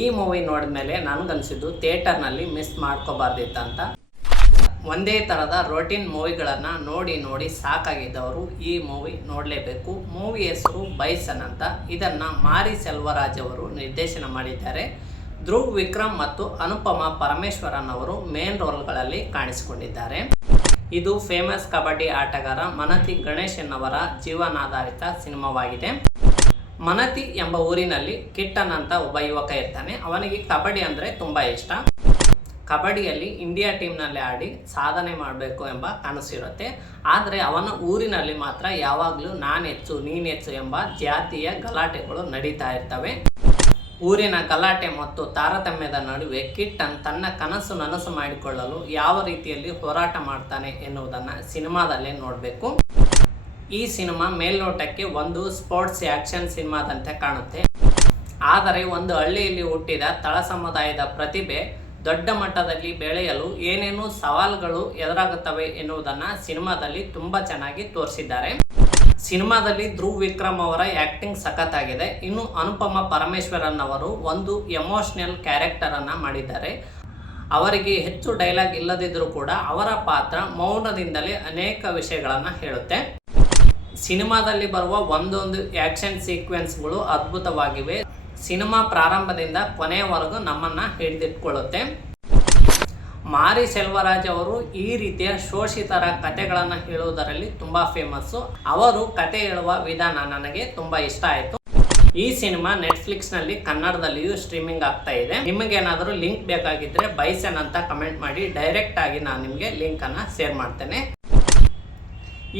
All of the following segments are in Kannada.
ಈ ಮೂವಿ ನೋಡಿದ್ಮೇಲೆ ನನಗನ್ಸಿದ್ದು ಥಿಯೇಟರ್ನಲ್ಲಿ ಮಿಸ್ ಮಾಡ್ಕೋಬಾರ್ದಿತ್ತು ಅಂತ. ಒಂದೇ ಥರದ ರೋಟೀನ್ ಮೂವಿಗಳನ್ನು ನೋಡಿ ಸಾಕಾಗಿದ್ದವರು ಈ ಮೂವಿ ನೋಡಲೇಬೇಕು. ಮೂವಿ ಹೆಸರು ಬೈಸನ್ ಅಂತ. ಇದನ್ನು ಮಾರಿ ಸೆಲ್ವರಾಜ್ ಅವರು ನಿರ್ದೇಶನ ಮಾಡಿದ್ದಾರೆ. ಧ್ರುವ್ ವಿಕ್ರಮ್ ಮತ್ತು ಅನುಪಮ ಪರಮೇಶ್ವರನ್ ಅವರು ಮೇನ್ ರೋಲ್ಗಳಲ್ಲಿ ಕಾಣಿಸಿಕೊಂಡಿದ್ದಾರೆ. ಇದು ಫೇಮಸ್ ಕಬಡ್ಡಿ ಆಟಗಾರ ಮನತಿ ಗಣೇಶನ್ ಅವರ ಜೀವನಾಧಾರಿತ ಸಿನಿಮಾವಾಗಿದೆ. ಮನತಿ ಎಂಬ ಊರಿನಲ್ಲಿ ಕಿಟ್ಟನ್ ಅಂತ ಒಬ್ಬ ಯುವಕ ಇರ್ತಾನೆ. ಅವನಿಗೆ ಕಬಡ್ಡಿ ಅಂದರೆ ತುಂಬ ಇಷ್ಟ. ಕಬಡ್ಡಿಯಲ್ಲಿ ಇಂಡಿಯಾ ಟೀಮ್ನಲ್ಲಿ ಆಡಿ ಸಾಧನೆ ಮಾಡಬೇಕು ಎಂಬ ಕನಸಿರುತ್ತೆ. ಆದರೆ ಅವನ ಊರಿನಲ್ಲಿ ಮಾತ್ರ ಯಾವಾಗಲೂ ನಾನು ಹೆಚ್ಚು ನೀನು ಹೆಚ್ಚು ಎಂಬ ಜಾತಿಯ ಗಲಾಟೆಗಳು ನಡೀತಾ ಇರ್ತವೆ. ಊರಿನ ಗಲಾಟೆ ಮತ್ತು ತಾರತಮ್ಯದ ನಡುವೆ ಕಿಟ್ಟನ್ ತನ್ನ ಕನಸು ನನಸು ಮಾಡಿಕೊಳ್ಳಲು ಯಾವ ರೀತಿಯಲ್ಲಿ ಹೋರಾಟ ಮಾಡ್ತಾನೆ ಎನ್ನುವುದನ್ನು ಸಿನಿಮಾದಲ್ಲೇ ನೋಡಬೇಕು. ಈ ಸಿನಿಮಾ ಮೇಲ್ನೋಟಕ್ಕೆ ಒಂದು ಸ್ಪೋರ್ಟ್ಸ್ ಆ್ಯಕ್ಷನ್ ಸಿನಿಮಾದಂತೆ ಕಾಣುತ್ತೆ. ಆದರೆ ಒಂದು ಹಳ್ಳಿಯಲ್ಲಿ ಹುಟ್ಟಿದ ತಳ ಸಮುದಾಯದ ಪ್ರತಿಭೆ ದೊಡ್ಡ ಮಟ್ಟದಲ್ಲಿ ಬೆಳೆಯಲು ಏನೇನು ಸವಾಲುಗಳು ಎದುರಾಗುತ್ತವೆ ಎನ್ನುವುದನ್ನು ಸಿನಿಮಾದಲ್ಲಿ ತುಂಬ ಚೆನ್ನಾಗಿ ತೋರಿಸಿದ್ದಾರೆ. ಸಿನಿಮಾದಲ್ಲಿ ಧ್ರುವ್ ವಿಕ್ರಮ್ ಅವರ ಆ್ಯಕ್ಟಿಂಗ್ ಸಖತ್ತಾಗಿದೆ. ಇನ್ನು ಅನುಪಮ ಪರಮೇಶ್ವರನ್ ಅವರು ಒಂದು ಎಮೋಷ್ನಲ್ ಕ್ಯಾರೆಕ್ಟರನ್ನು ಮಾಡಿದ್ದಾರೆ. ಅವರಿಗೆ ಹೆಚ್ಚು ಡೈಲಾಗ್ ಇಲ್ಲದಿದ್ದರೂ ಕೂಡ ಅವರ ಪಾತ್ರ ಮೌನದಿಂದಲೇ ಅನೇಕ ವಿಷಯಗಳನ್ನು ಹೇಳುತ್ತೆ. ಸಿನಿಮಾದಲ್ಲಿ ಬರುವ ಒಂದೊಂದು ಆ್ಯಕ್ಷನ್ ಸೀಕ್ವೆನ್ಸ್ಗಳು ಅದ್ಭುತವಾಗಿವೆ. ಸಿನಿಮಾ ಪ್ರಾರಂಭದಿಂದ ಕೊನೆಯವರೆಗೂ ನಮ್ಮನ್ನು ಹಿಡಿದಿಟ್ಕೊಳ್ಳುತ್ತೆ. ಮಾರಿ ಸೆಲ್ವರಾಜ್ ಅವರು ಈ ರೀತಿಯ ಶೋಷಿತರ ಕಥೆಗಳನ್ನು ಹೇಳುವುದರಲ್ಲಿ ತುಂಬ ಫೇಮಸ್ಸು. ಅವರು ಕತೆ ಹೇಳುವ ವಿಧಾನ ನನಗೆ ತುಂಬ ಇಷ್ಟ ಆಯಿತು. ಈ ಸಿನಿಮಾ ನೆಟ್ಫ್ಲಿಕ್ಸ್ನಲ್ಲಿ ಕನ್ನಡದಲ್ಲಿಯೂ ಸ್ಟ್ರೀಮಿಂಗ್ ಆಗ್ತಾ ಇದೆ. ನಿಮಗೇನಾದರೂ ಲಿಂಕ್ ಬೇಕಾಗಿದ್ದರೆ ಬೈಸನ್ ಅಂತ ಕಮೆಂಟ್ ಮಾಡಿ, ಡೈರೆಕ್ಟ್ ಆಗಿ ನಾನು ನಿಮಗೆ ಲಿಂಕನ್ನು ಶೇರ್ ಮಾಡ್ತೇನೆ.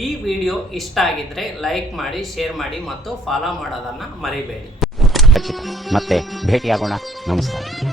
ಈ ವಿಡಿಯೋ ಇಷ್ಟ ಆಗಿದ್ದರೆ ಲೈಕ್ ಮಾಡಿ, ಶೇರ್ ಮಾಡಿ ಮತ್ತು ಫಾಲೋ ಮಾಡೋದನ್ನು ಮರಿಬೇಡಿ. ಮತ್ತೆ ಭೇಟಿಯಾಗೋಣ. ನಮಸ್ಕಾರ.